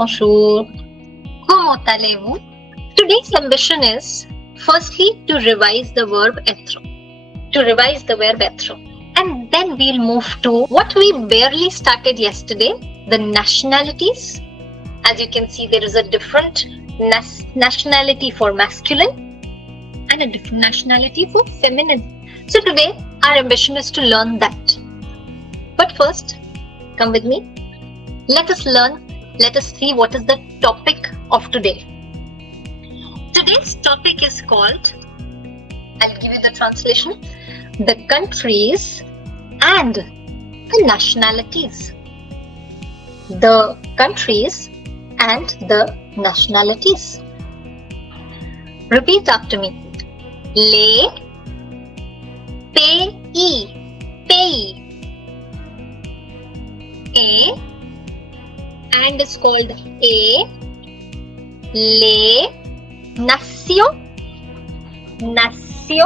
Bonjour. Comment allez-vous? Today's ambition is firstly to revise the verb être. And then we'll move to what we barely started yesterday, the nationalities. As you can see, there is a different nationality for masculine and a different nationality for feminine. So today our ambition is to learn that. But first, come with me. Let us see what is the topic of today. Today's topic is called, I'll give you the translation, the countries and the nationalities. The countries and the nationalities. Repeat after me. Les pays. A and is called A. Les nations. Nationalité.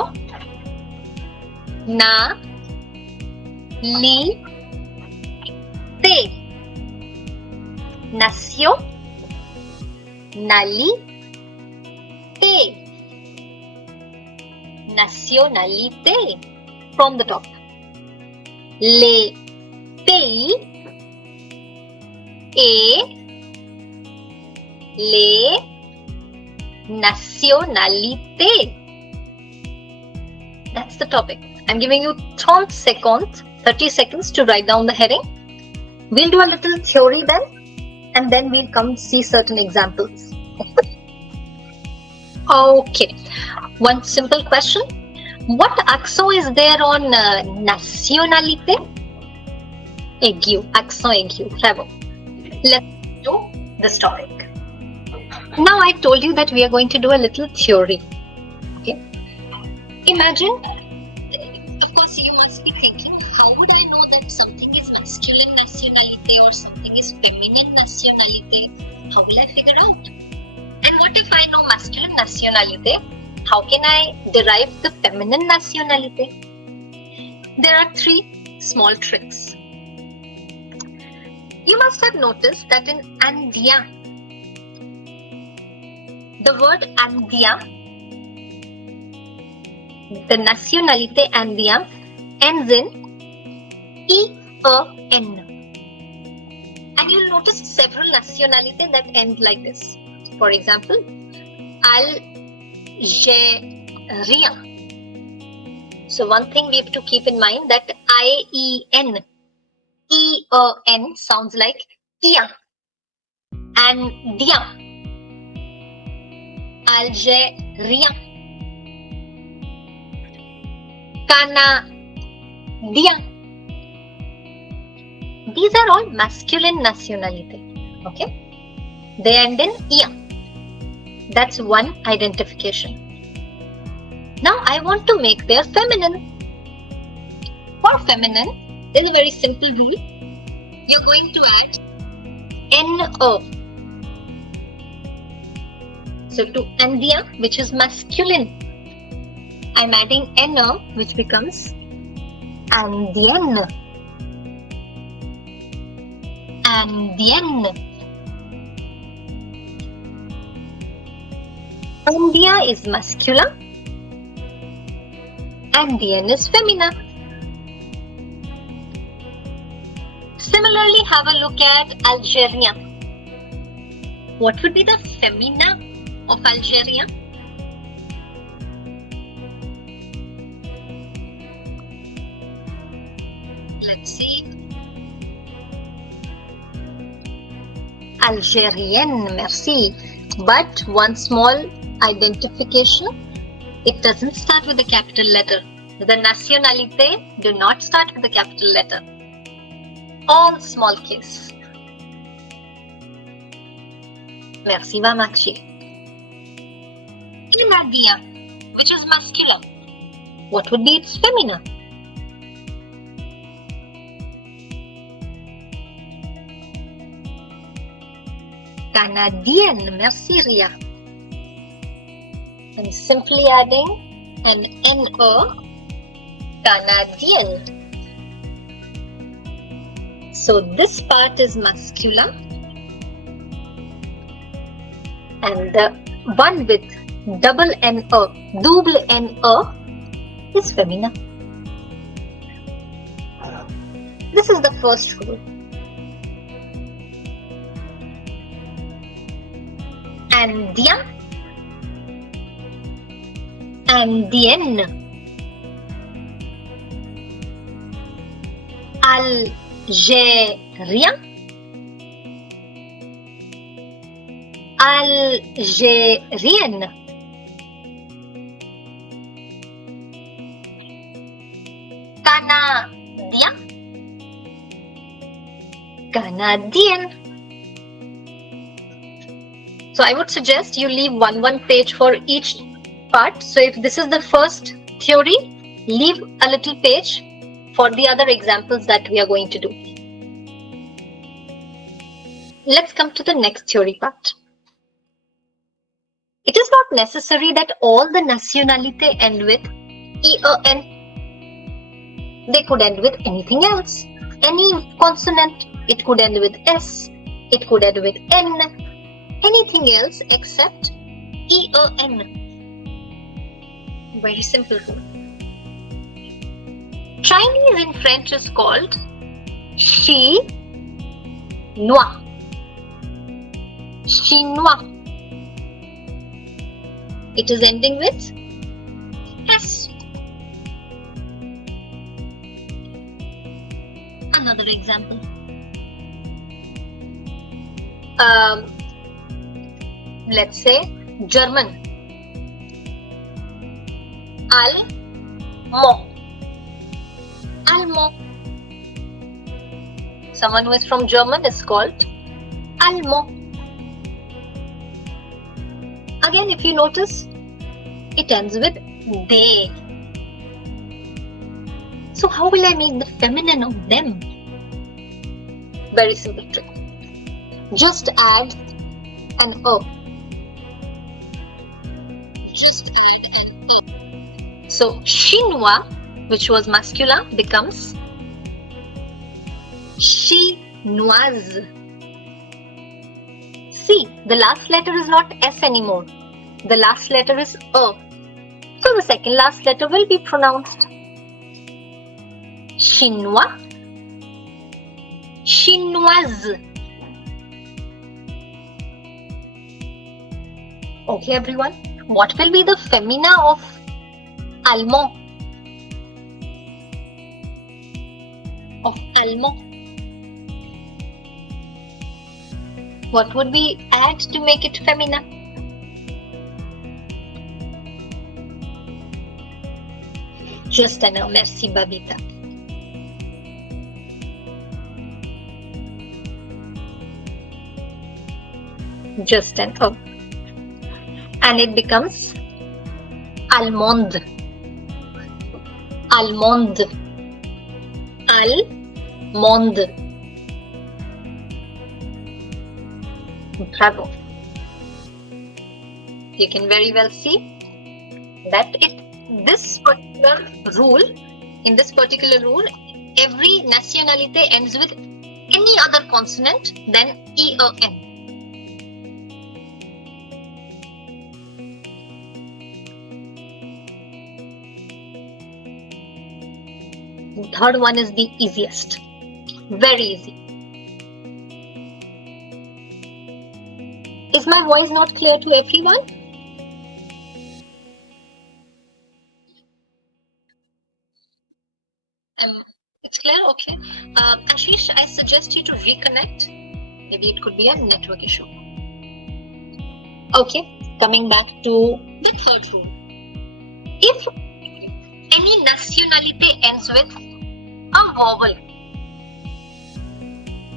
Nationalité. From the top. Les pays et les nationalités. That's the topic. I'm giving you 30 seconds to write down the heading. We'll do a little theory then, and then we'll come see certain examples. Okay. One simple question. What accent is there on nationalité? Aigu. Accent aigu. Bravo. Let's do this topic. Now I told you that we are going to do a little theory. Okay. Imagine, of course, you must be thinking, how would I know that something is masculine nationality or something is feminine nationality? How will I figure out? And what if I know masculine nationality? How can I derive the feminine nationality? There are 3 small tricks. You must have noticed that in Andien, the word Andien, the nationalité Andien ends in E-A-N. And you'll notice several nationalities that end like this. For example, Algérien. So one thing we have to keep in mind that I-E-N, E-A-N sounds like Ia. Andien. Algérien. Canadien. These are all masculine nationality. Okay? They end in ia. That's one identification. Now I want to make their feminine. For feminine, there's a very simple rule. You're going to add N-O. So to Andien, which is masculine, I'm adding N-O, which becomes Andienne. Andienne. Andien is masculine. Andienne is feminine. Similarly, have a look at Algérien. What would be the femina of Algérien? Let's see. Algérienne, merci. But one small identification, it doesn't start with a capital letter. The nationalité do not start with a capital letter. All small case. Merci, Vamakshi. Canadien, which is masculine. What would be its feminine? Canadienne, merci Ria. I'm simply adding an N-O, Canadienne. So this part is masculine And the one with double N-A, is femina. This is the first rule. Andien, andien, algérien, algérienne, canadien, canadienne. So I would suggest you leave one page for each part. So if this is the first theory, leave a little page for the other examples that we are going to do. Let's come to the next theory part. It is not necessary that all the nationality end with EAN. They could end with anything else. Any consonant. It could end with S. It could end with N. Anything else except EAN. Very simple rule. Chinese in French is called Chinois. Chinois. It is ending with S. Another example. Let's say German. Allemand. Allemand. Someone who is from German is called Allemand. Again, if you notice, it ends with they. So how will I make the feminine of them? Very simple trick. Just add an A. Just add an A. So Chinois, which was masculine, becomes chinoise. See, the last letter is not S anymore. The last letter is A. So the second last letter will be pronounced Chinois, chinoise. Okay, everyone. What will be the femina of Allemand? Of Allemand. What would we add to make it femina? Just an A. Merci, Babita. Just an A. And it becomes allemande. Allemande. Allemande. Bravo. You can very well see that in this particular rule, every nationality ends with any other consonant than EAN. The third one is the easiest. Very easy. Is my voice not clear to everyone? It's clear? Okay. Ashish, I suggest you to reconnect. Maybe it could be a network issue. Okay, coming back to the third rule. If any nationality ends with a vowel,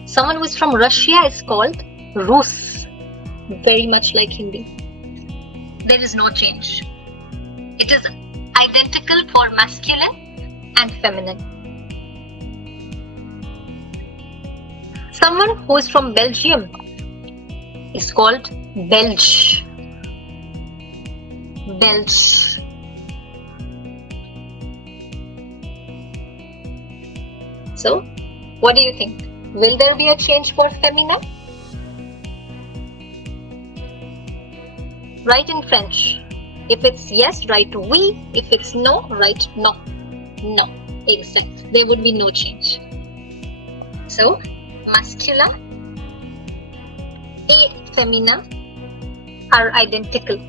someone who is from Russia is called Rus. Very much like Hindi. There is no change. It is identical for masculine and feminine. Someone who is from Belgium is called Belge. Belge. So, what do you think? Will there be a change for feminine? write in French. If it's yes, write oui. If it's no, write no. No. Exact. There would be no change. So, masculine and feminine are identical.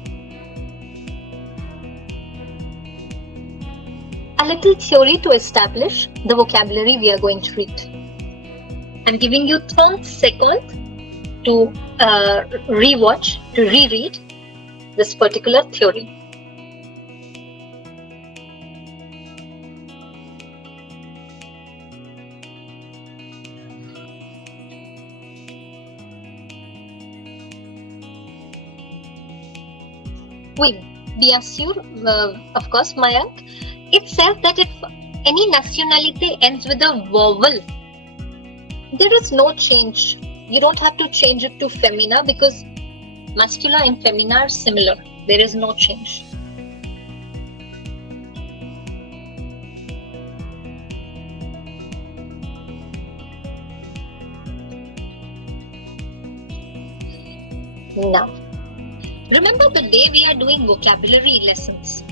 A little theory to establish the vocabulary we are going to read. I'm giving you 30 seconds to rewatch, to reread this particular theory. Oui, bien sûr, of course, Mayank. It says that if any nationality ends with a vowel, there is no change. You don't have to change it to femina because masculine and femina are similar. There is no change. Now, remember the day we are doing vocabulary lessons.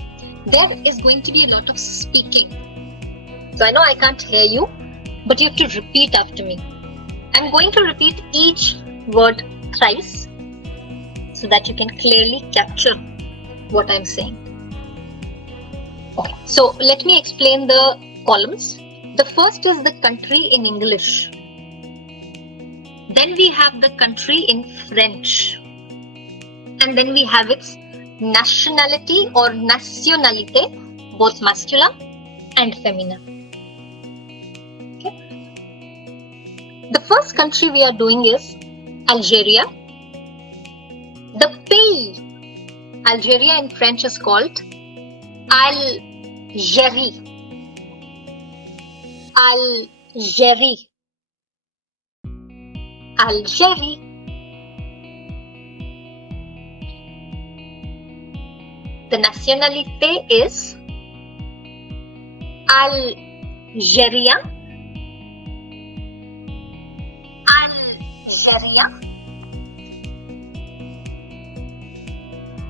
There is going to be a lot of speaking. So I know I can't hear you, but you have to repeat after me. I'm going to repeat each word thrice so that you can clearly capture what I'm saying. Okay, so let me explain the columns. The first is the country in English. Then we have the country in French. And then we have its nationality or nationalité, both masculine and feminine. Okay. The first country we are doing is Algeria. The pays, Algeria in French is called Algérie. Algérie. Algérie. The nationality is Algeria. Algeria.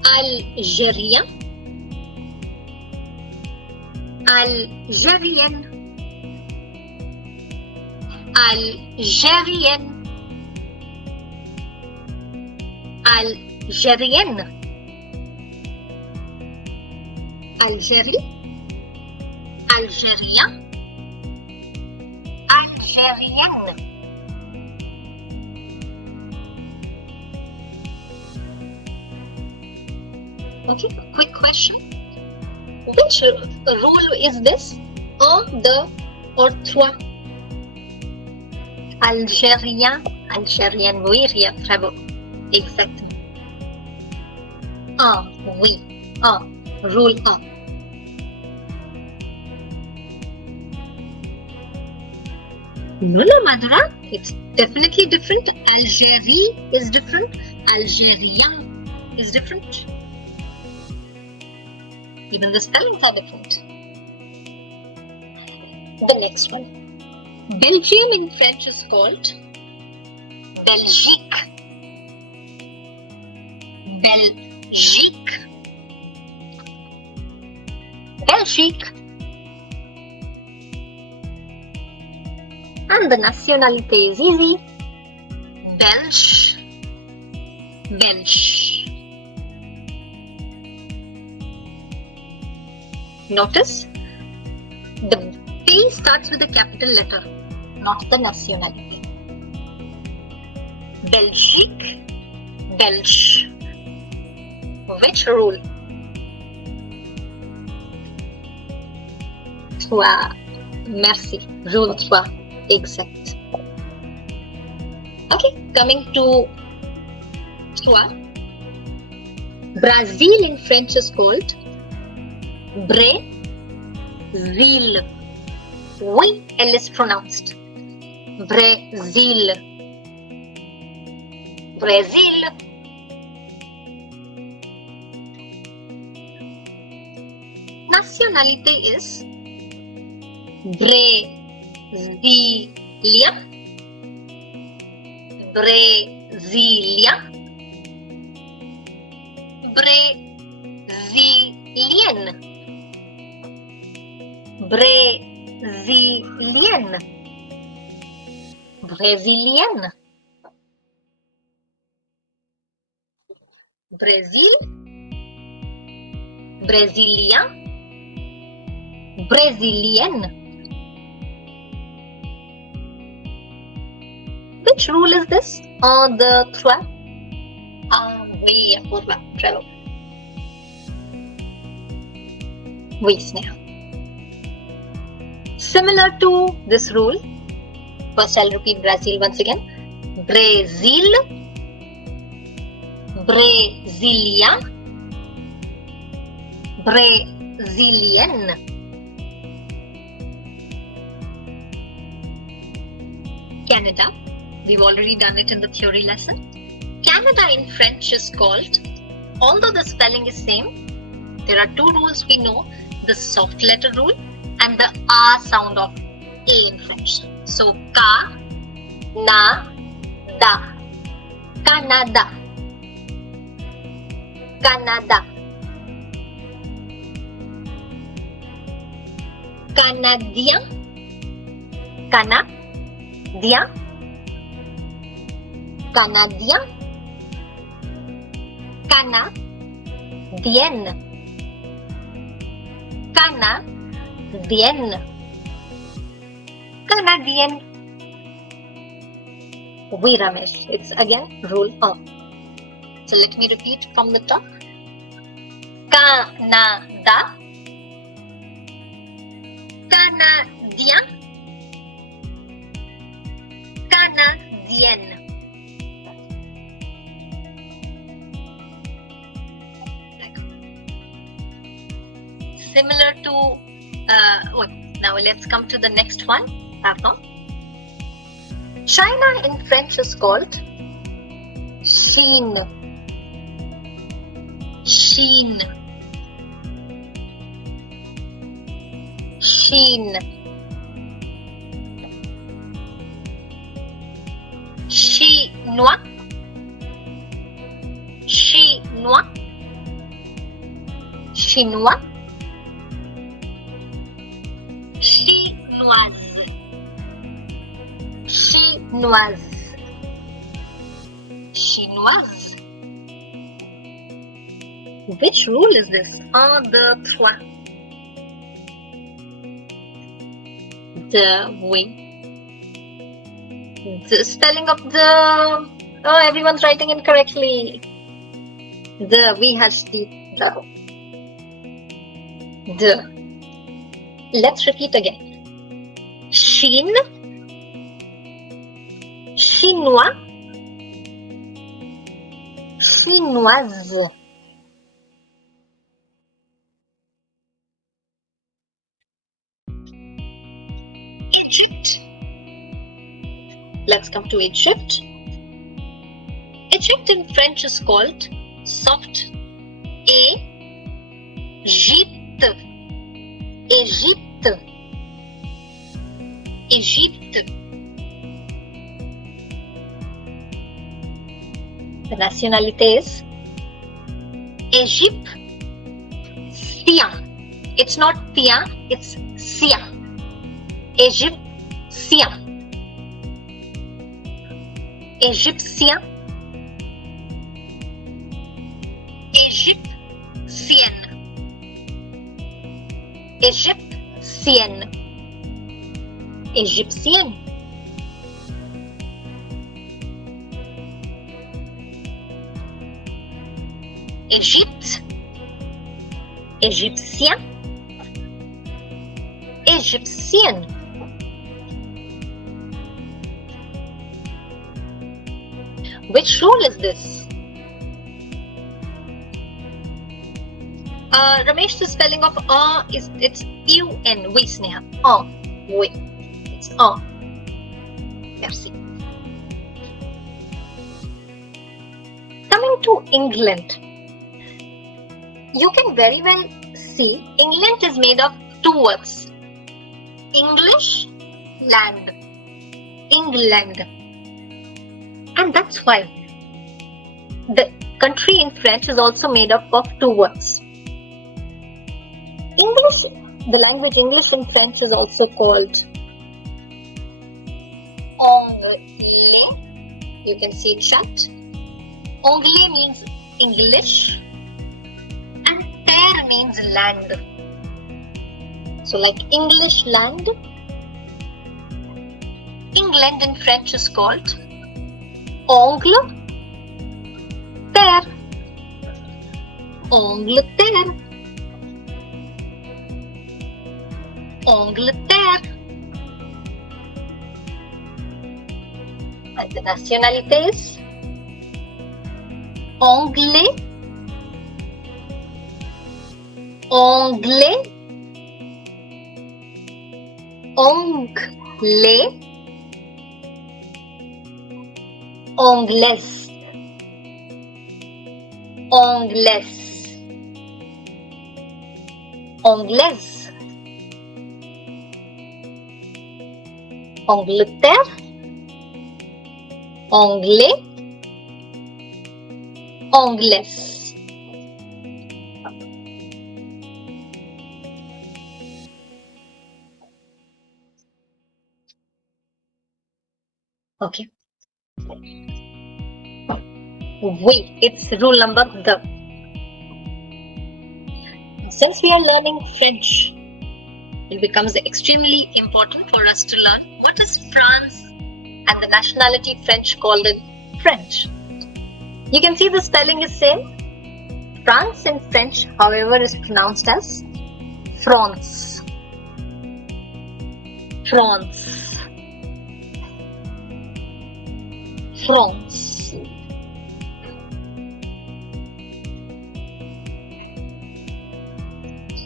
Algeria. Algérienne. Algérienne. Algérienne. Algérie, Algérien, Algérienne. Okay, quick question. Which rule is this? Un, deux, or trois? Algérien, Algérienne, oui, bravo. Exactement. Un, oui, un. Rule up. No, Madhura, it's definitely different. Algérie is different. Algérien is different. Even the spellings are different. The next one. Belgium in French is called Belgique. Belgique. Belgique. And the nationality is easy. Belge. Belge. Notice the P starts with a capital letter, not the nationality. Belgique. Belge. Which rule? Trois. Merci. Rule 3. Exact. Okay, coming to 3. Brazil in French is called Brésil. Oui, L is pronounced. Brésil. Brésil. Nationality is Brazilian. Brazilian. Brazilian. Brazilian. Brazilian. Brazil. Brasilia. Brazilian. Which rule is this? The trois. Oui, bravo. Oui, Sneha. Similar to this rule, first I'll repeat Brazil once again. Brazil, Brasilia, Brazilian. Canada, we've already done it in the theory lesson. Canada in French is called, although the spelling is same, there are two rules we know, the soft letter rule and the R sound of A in French. So, ka, na, da. Canada. Canada. Canadien. Canadien. Canadien. Canadienne. Canadienne. Canadian. Oui, Ramesh. It's again rule of. So let me repeat from the top. Canada. Canadien. Canadienne. Similar to, now let's come to the next one. China in French is called Chine. Chine. Chine. Chinois. Chinois. Chinois. Chinoise. Chinoise. Chinoise. Which rule is this? The trois. Oui. The spelling of the. Oh, everyone's writing incorrectly. The we has the. Let's repeat again. Chine, chinois, chinoise. Egypt. Let's come to Egypt. Egypt in French is called soft Egypte. Egypte. Egypte. The nationalities. Egyptien. It's not tien, it's sien. Egyptien. Egyptien. Egyptienne. Egyptienne. Egyptienne. Égypte. Égyptien. Égyptienne. Which rule is this? Ramesh, the spelling of is it's UN. Oui, Sneha. Oui. It's Merci. Coming to England, you can very well see England is made of two words. English, land. England. And that's why the country in French is also made up of two words. English, the language English in French is also called anglais. You can see it shut. Anglais means English and terre means land. So like English land, England in French is called Angleterre. Angleterre. Angleterre. And the nationalities: Anglais, Anglais, Anglais, Anglaise, Anglaise, Anglaise, Angleterre, Anglais, Anglaise. Okay. Wait, it's rule number the. Since we are learning French, it becomes extremely important for us to learn what is France and the nationality French called it French. You can see the spelling is same. France in French, however, is pronounced as France. France. France.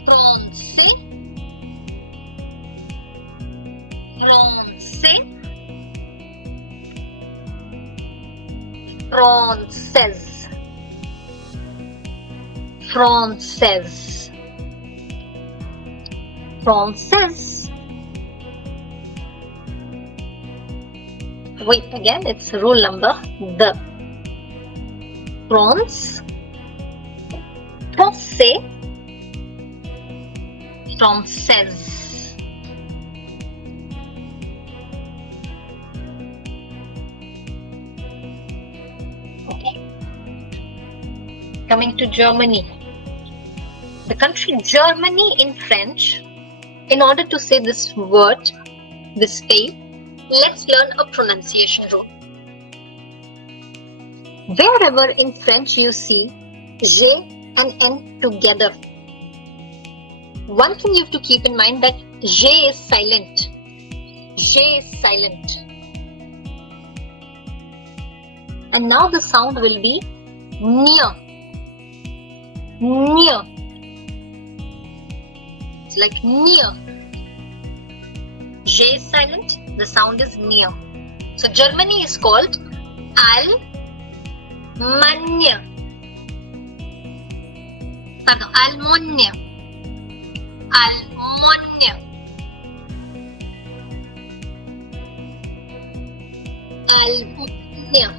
Français. Français. Française. Française. Française. Wait, again, it's rule number the. France. Français. Française. Okay. Coming to Germany. The country Germany in French, in order to say this word, this A, let's learn a pronunciation rule. Wherever in French you see J and N together, one thing you have to keep in mind that J is silent. J is silent. And now the sound will be near. Near. It's like near. J is silent. The sound is near. So Germany is called Almanya. Pardon, Almonia. Almonia. Almonia.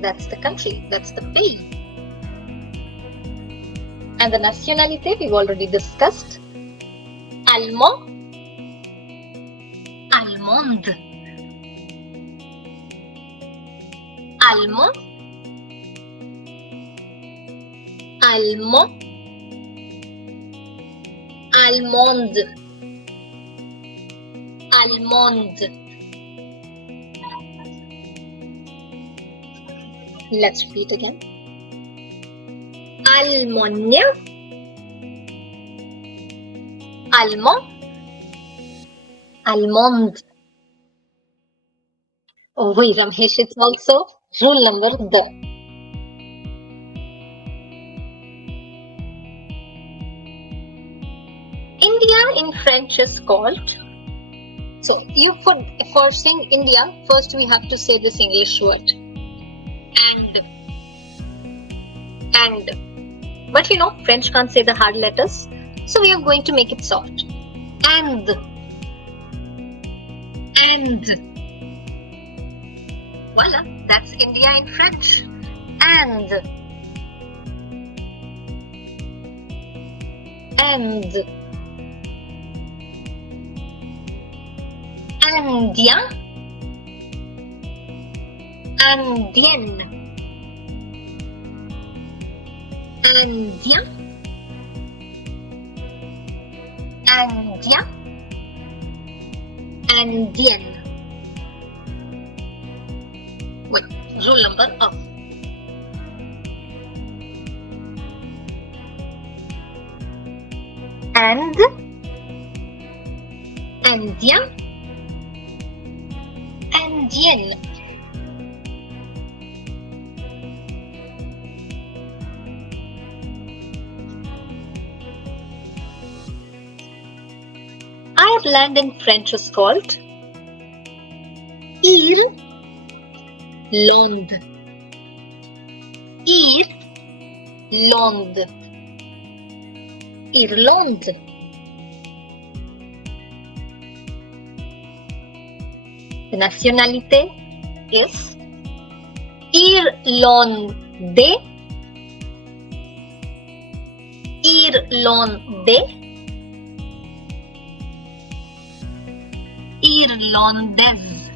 That's the country. That's the P. And the nationality we've already discussed. Allemand. Allemande. Allemand. Allemand. Allemande. Allemande. Let's repeat again. Almonia. Allemand. Allemande. Oh wait, Ramesh, it's also rule number the. India in French is called. So you for saying India, first we have to say this English word. And. But you know, French can't say the hard letters, so we are going to make it soft. And. Voila, that's India in French. And India, Indian, India, India, Indian. Wait, rule number of. And India, Indian. Ireland in French is called Irlande. Irlande. Irlande. The nationality is Irlande. Irlande. Irlandaise.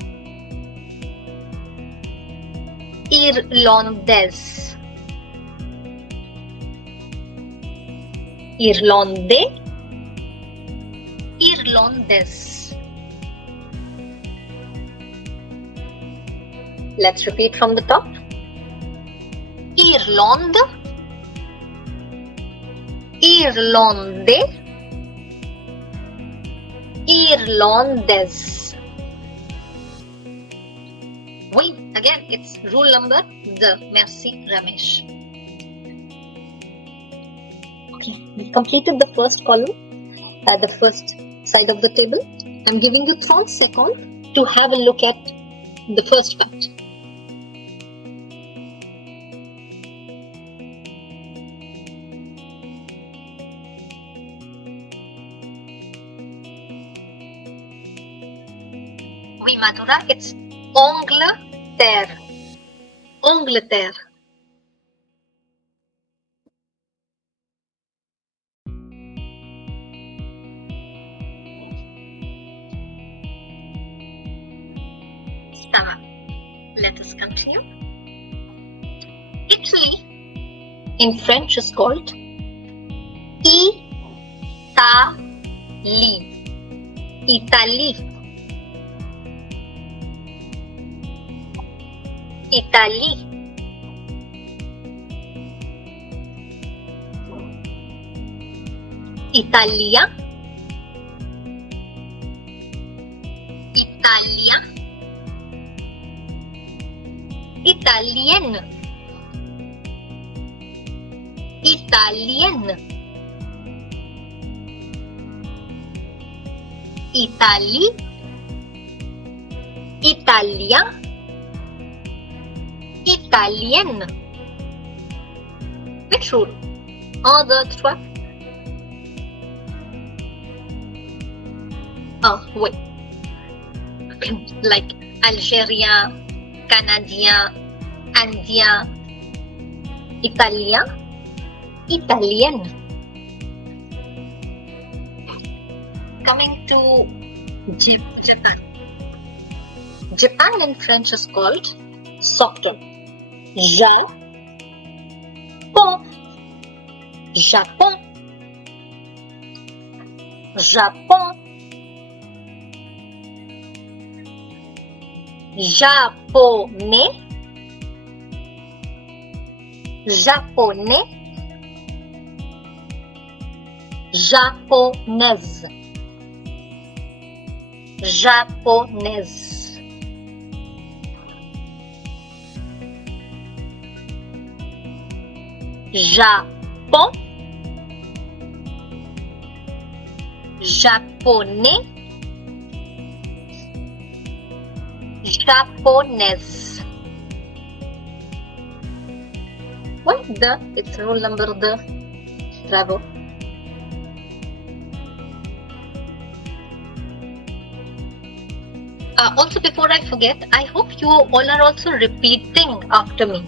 Irlandaise. Irlande. Irlandaise. Let's repeat from the top. Irlande. Irlande. Irlandaise. Wait, again, it's rule number the. Merci, Ramesh. Okay, we completed the first column at the first side of the table. I'm giving you 30 seconds to have a look at the first part. Oui, Madhura, it's Angleterre. Angleterre. Ça va. Let us continue. Italy in French is called Italy. Italy. Italy. Italia. Italia. Italian. Italian. Italy. Italia. Italian. Which rule? 1, 2, 3. Oh, wait. Like Algérien, Canadien, Indien, Italien, Italian. Coming to Japan. Japan in French is called softer. Japon. Japon. Japon. Japonais. Japonais. Japonaise. Japonaise. Japon. Japonais. Japonaise. What the? It's rule number the. Bravo. Also, before I forget, I hope you all are also repeating after me.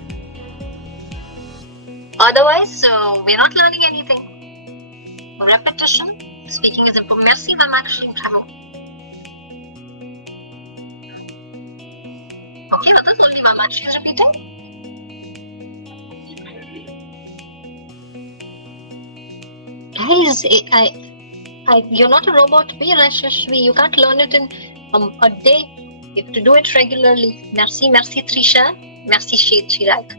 Otherwise, we're not learning anything. Repetition, speaking is important. Merci, Ma'am, actually, bravo. Okay, that's only Ma'am actually is repeating. Guys, you're not a robot. Be Rashashvi. You can't learn it in a day. You have to do it regularly. Merci, merci, Trisha. Merci, Shade Chirag.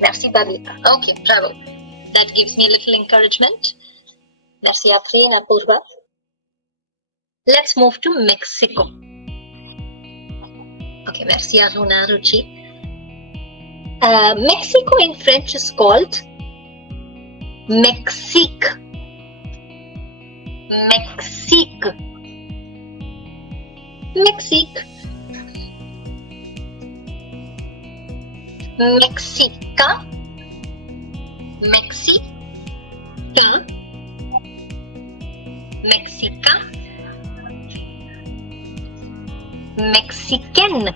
Merci, Babita. Okay, bravo. That gives me a little encouragement. Merci, Afreen, Apurva. Let's move to Mexico. Okay, merci, Aruna, Ruchi. Mexico in French is called Mexique. Mexique. Mexique. Mexica. Mexique. Mexica. Mexican.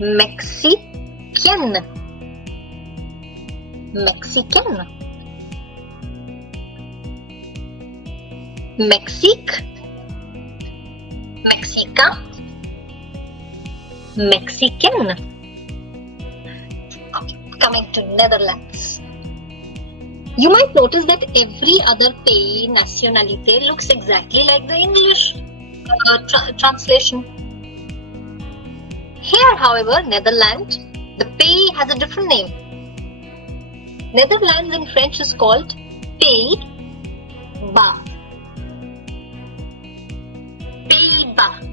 Mexican. Mexican. Mexique. Mexica. Mexican. Okay, coming to Netherlands. You might notice that every other pays nationalité looks exactly like the English translation. Here, however, Netherlands, the pays has a different name. Netherlands in French is called Pays-Bas. Pays-Bas.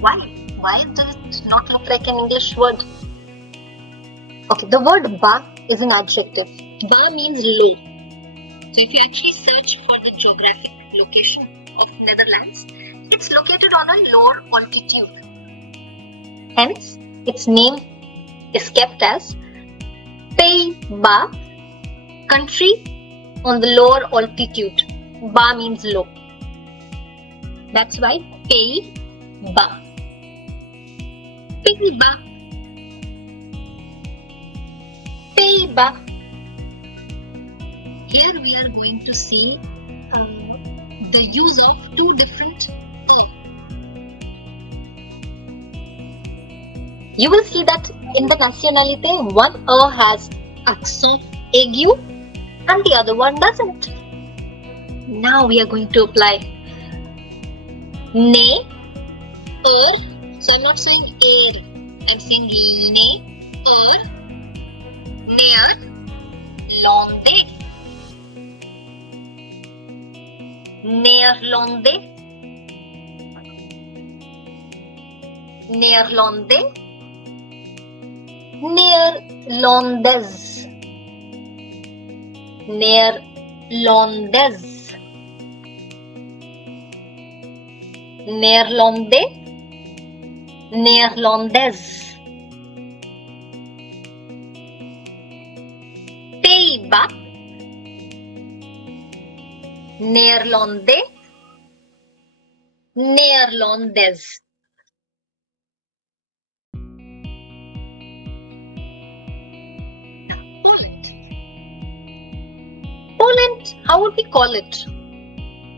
Why does it not look like an English word? Okay, the word bas is an adjective. Bas means low. So if you actually search for the geographic location of Netherlands, it's located on a lower altitude. Hence, its name is kept as Pays-Bas, country on the lower altitude. Bas means low. That's why Pays-Bas. Pays-Bas. Pays-Bas. Here we are going to see the use of two different You will see that in the nationalité, one has accent aigu and the other one doesn't. Now we are going to apply ne, so I'm not saying air, I'm saying ne, near, londe, néerlandais, néerlandais, néerlandaise, néerlandaise, néerlandais, néerlandaise, Pays-Bas, néerlandais, néerlandaise. Poland, how would we call it?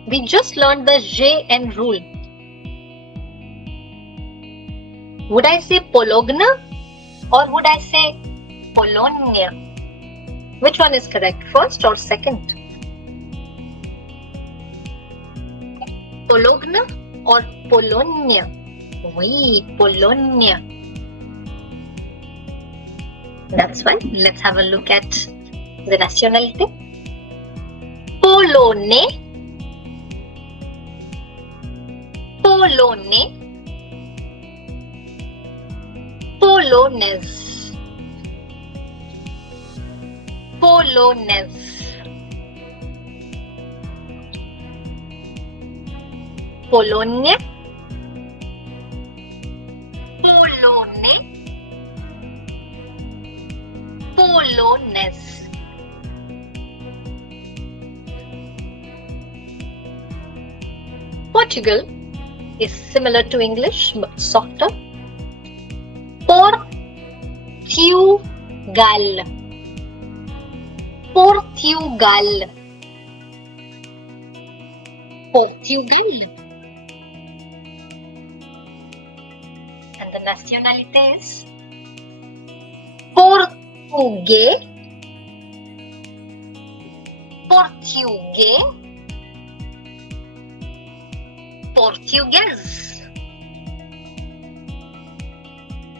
We just learned the JN rule. Would I say Pologna or would I say Polonia? Which one is correct, first or second? Pologna or Polonia? Oui, Polonia. That's fine. Let's have a look at the nationality. Polonais, Polonais, Polonaise, Polonaise, Polonia, Polonais, Polonaise. Portugal is similar to English but softer. Portugal. Portugal. Portugal. And the nationalities. Português. Português. Português.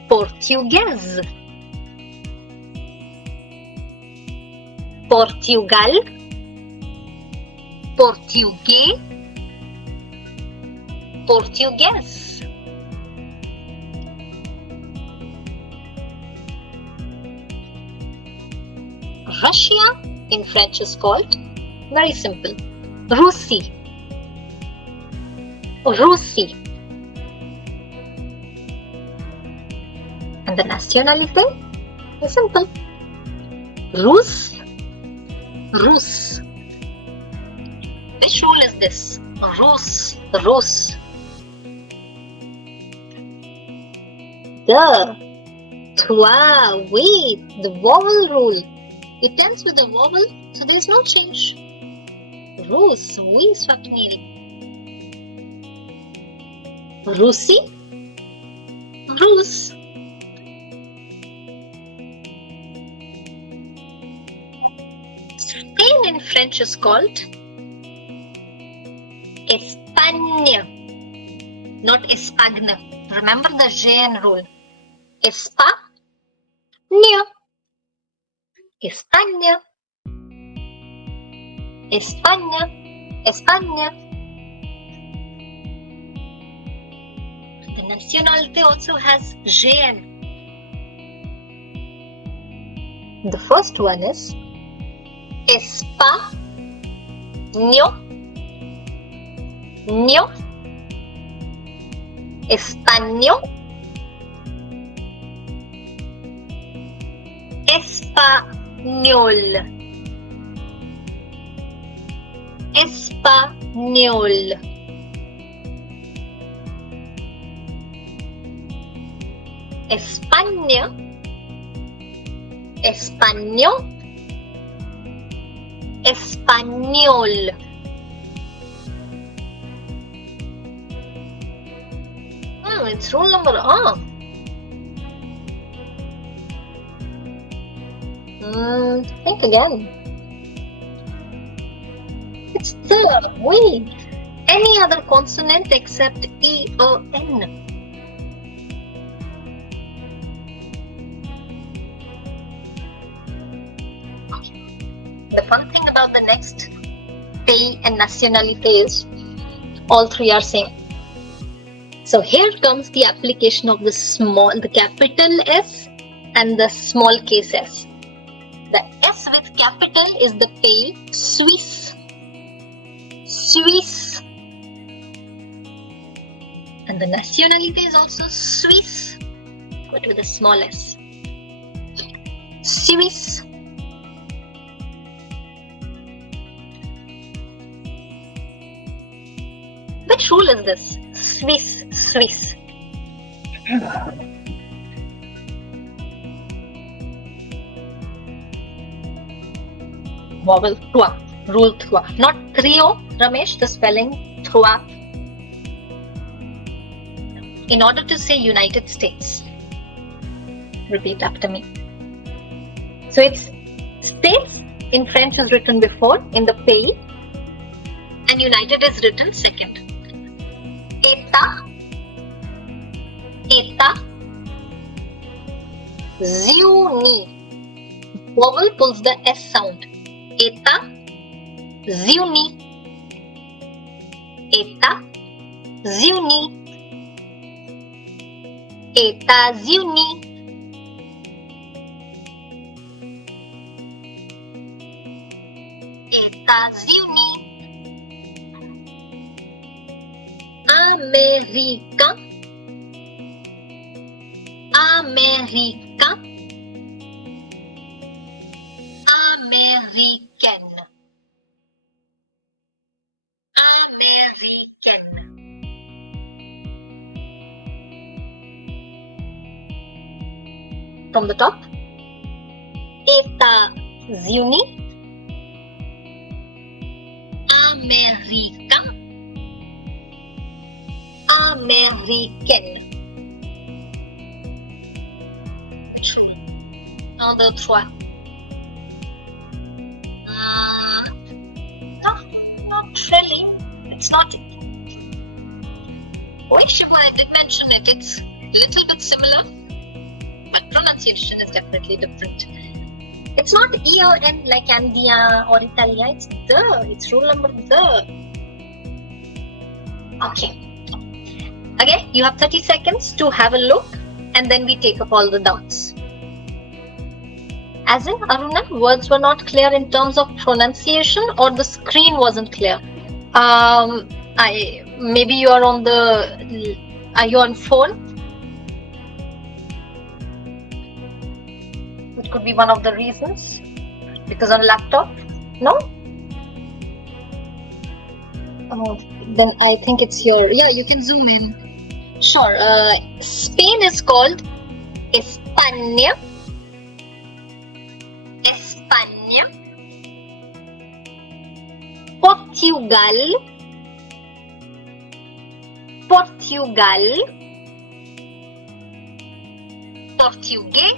Português. Portugal. Português. Português. Russia in French is called, very simple, Russie. Russie. And the nationality is simple. Rus. Rus. Which rule is this? Rus. Rus. Duh. Wow, wait, the vowel rule. It ends with a vowel, so there is no change. Rus. We swapped meaning. Russie. Rus. Spain in French is called Espagne, not Espagne. Remember the GN rule. Espagne. Espagne. Espagne. Espagne. The nationality also has GN. The first one is Español. Español. Español. Español. España. Español. Español. It's rule number think again. It's the wait. Any other consonant except E-O-N. The fun thing about the next pays and nationality is all three are same. So here comes the application of the capital S and the small case s. The S with capital is the pays, Swiss. Swiss. And the nationality is also Swiss, but with a small s. Swiss. Which rule is this? Swiss. Swiss. Vowel trois. Rule trois. Not trio, Ramesh, the spelling trois. In order to say United States, repeat after me. So it's States in French is written before in the pays, and United is written second. État. État. Unis. Vowel pulls the S sound. État. Unis. État. Unis. États-Unis. États-Unis. Américain. Américain. Américaine. Américaine. from the top. États-Unis, America, American. Un, deux, trois. No, not really. It's not. Kochiva, I did mention it. It's a little bit similar, but pronunciation is definitely different. It's not E or N like Andia or Italia. It's the. It's rule number the. Okay. Again, you have 30 seconds to have a look, and then we take up all the doubts. As in, Aruna, words were not clear in terms of pronunciation, or the screen wasn't clear. Maybe you are on the. Are you on phone? It could be one of the reasons. Because on laptop, no. Then I think it's your. Yeah, you can zoom in. Sure. Spain is called España. España. Portugal. Portugal. Portugués.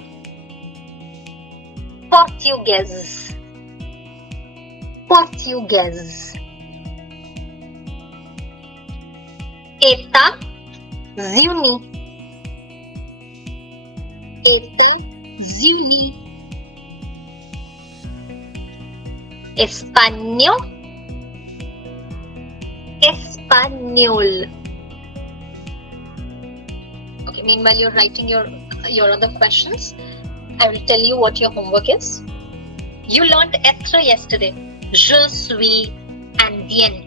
Portuguese. Portuguese. États-Unis. États-Unis. Español. Español. Okay, meanwhile you're writing your other questions, I will tell you what your homework is. You learned être yesterday. Je suis indienne.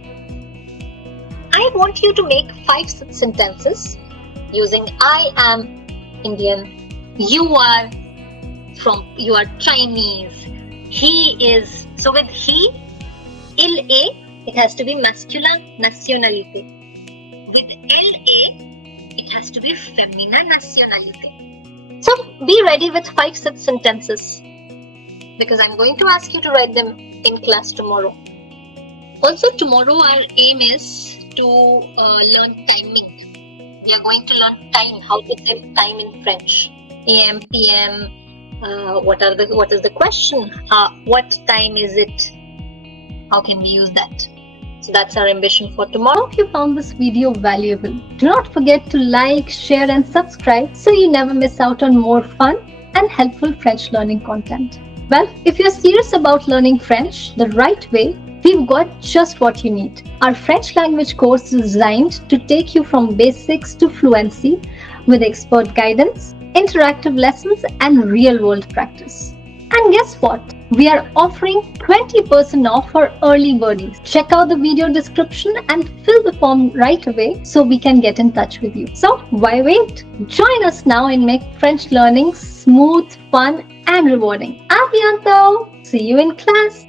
I want you to make 5 sentences using I am Indian, you are Chinese, he is. So with he, il est, it has to be masculine nationality. With LA, it has to be feminine nationality. So be ready with 5 such sentences, because I'm going to ask you to write them in class tomorrow. Also, tomorrow our aim is to learn timing. We are going to learn time, how to say time in French. AM, PM, what is the question? What time is it? How can we use that? So that's our ambition for tomorrow. Hope you found this video valuable. Do not forget to like, share and subscribe so you never miss out on more fun and helpful French learning content. Well, if you're serious about learning French the right way, we've got just what you need. Our French language course is designed to take you from basics to fluency with expert guidance, interactive lessons and real-world practice. And guess what? We are offering 20% off for early birdies. Check out the video description and fill the form right away so we can get in touch with you. So why wait? Join us now and make French learning smooth, fun and rewarding. À bientôt! See you in class!